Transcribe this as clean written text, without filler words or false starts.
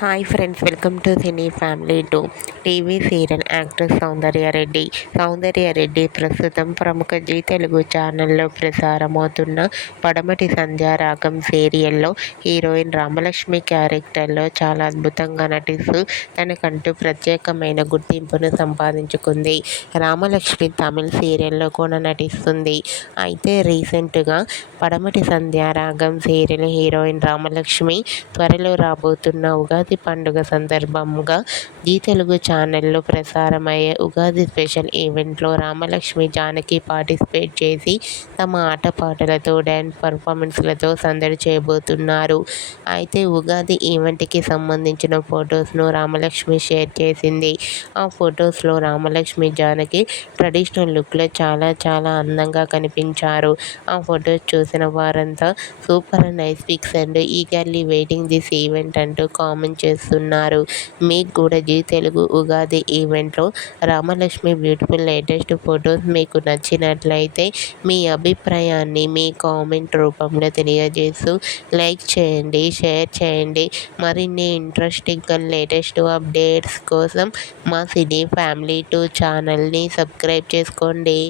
Hi friends, welcome to cine family 2. TV serial actor Soundarya Reddy. Soundarya Reddy ప్రస్తుతం ప్రముఖ G Telugu ఛానల్లో ప్రసారమవుతున్న పడమటి సంధ్యారాగం సీరియల్లో హీరోయిన్ రామలక్ష్మి క్యారెక్టర్లో చాలా అద్భుతంగా నటిస్తూ తనకంటూ ప్రత్యేకమైన గుర్తింపును సంపాదించుకుంది. రామలక్ష్మి తమిళ్ సీరియల్లో కూడా నటిస్తుంది. అయితే రీసెంట్గా పడమటి సంధ్యారాగం సీరియల్ హీరోయిన్ రామలక్ష్మి త్వరలో రాబోతున్న ఉగాది పండుగ సందర్భంగా జీ తెలుగు ఛానల్లో ప్రసారమయ్యే ఉగాది స్పెషల్ ఈవెంట్లో రామలక్ష్మి, జానకి పార్టిసిపేట్ చేసి తమ ఆటపాటలతో, డ్యాన్స్ పర్ఫార్మెన్స్లతో సందడి చేయబోతున్నారు. అయితే ఉగాది ఈవెంట్కి సంబంధించిన ఫొటోస్ను రామలక్ష్మి షేర్ చేసింది. ఆ ఫొటోస్లో రామలక్ష్మి, జానకి ట్రెడిషనల్ లుక్లో చాలా అందంగా కనిపించారు. ఆ ఫొటోస్ చూసిన వారంతా super nice pics and eagerly waiting this event అంటూ కామెంట్ చేస్తున్నారు. మీకు కూడా జీ తెలుగు ఉగాది ఈవెంట్లో రామలక్ష్మి బ్యూటిఫుల్ లేటెస్ట్ ఫొటోస్ మీకు నచ్చినట్లయితే మీ అభిప్రాయాన్ని మీ కామెంట్ రూపంలో తెలియజేస్తూ లైక్ చేయండి, షేర్ చేయండి. మరిన్ని ఇంట్రెస్టింగ్ అండ్ లేటెస్ట్ అప్డేట్స్ కోసం మా సినీ ఫ్యామిలీ 2 ఛానల్ని సబ్స్క్రైబ్ చేసుకోండి.